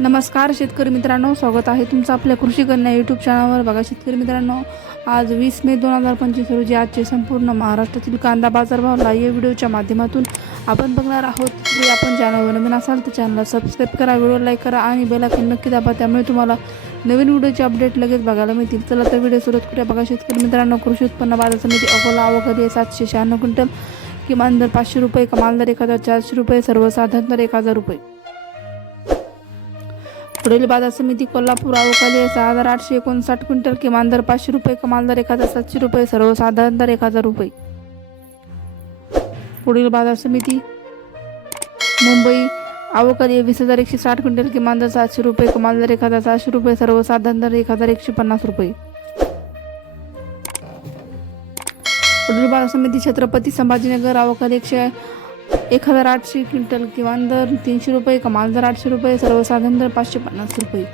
नमस्कार शेतकरी मित्रांनो. स्वागत आहे तुमचं आपल्या कृषी कन्या यूट्यूब चॅनलवर बघा शेतकरी मित्रांनो आज वीस मे दोन हजार पंचवीस रोजी आजचे संपूर्ण महाराष्ट्रातील कांदा बाजारभाव लाईव्ह व्हिडिओच्या माध्यमातून आपण बघणार आहोत. जे आपण चॅनलवर नवीन असाल तर चॅनलला सबस्क्राईब करा व्हिडिओ लाईक करा आणि बेल नक्की दाबा. त्यामुळे तुम्हाला नवीन व्हिडिओचे अपडेट लगेच बघायला मिळतील. चला तर व्हिडिओ सुरुवात करूया. बघा शेतकरी मित्रांनो कृषी उत्पन्न बाजार समिती अकोला अवघडी सातशे शहाण्णव क्विंटल किमान दर पाचशे रुपये कमाल दर एक हजार चारशे रुपये सर्वसाधारण दर एक हजार रुपये. पुढील बाजार समिती कोल्हापूर अवकाली सहा हजार आठशे एकोणसाठ क्विंटल किमान दर पाचशे रुपये कमाल दर एक हजार सातशे रुपये सर्वसाधारण दर एक हजार रुपये. पुढील बाजार समिती मुंबई अवकाली वीस हजार एकशे साठ क्विंटल किमान दर सातशे रुपये कमाल दर एक हजार सातशे रुपये सर्वसाधारण दर एक हजार एकशे पन्नास रुपये. पुढील बाजार समिती छत्रपती संभाजीनगर अवकाली एकशे एक हजार आठशे क्विंटल किमान दर तीनशे रुपये कमाल दर आठशे रुपये सर्वसाधारण दर पाचशे पन्नास रुपये.